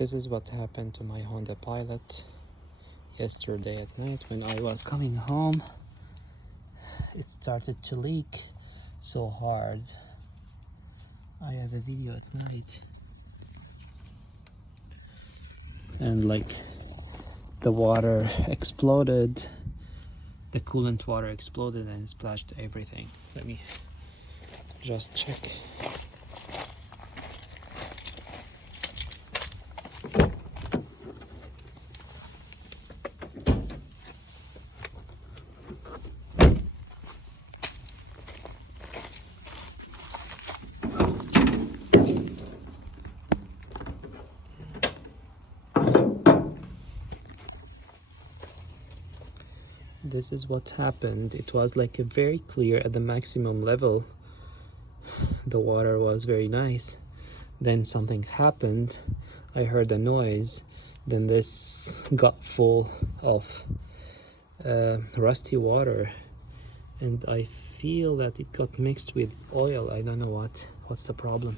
This is what happened to my Honda Pilot yesterday at night when I was coming home. It started to leak so hard. I have a video at night, and like the water exploded, the coolant water exploded and splashed everything. Let me just check. This is what happened. It was like a very clear at the maximum level. The water was very nice. Then something happened. I heard a noise. Then this got full of rusty water, and I feel that it got mixed with oil. I don't know what's the problem.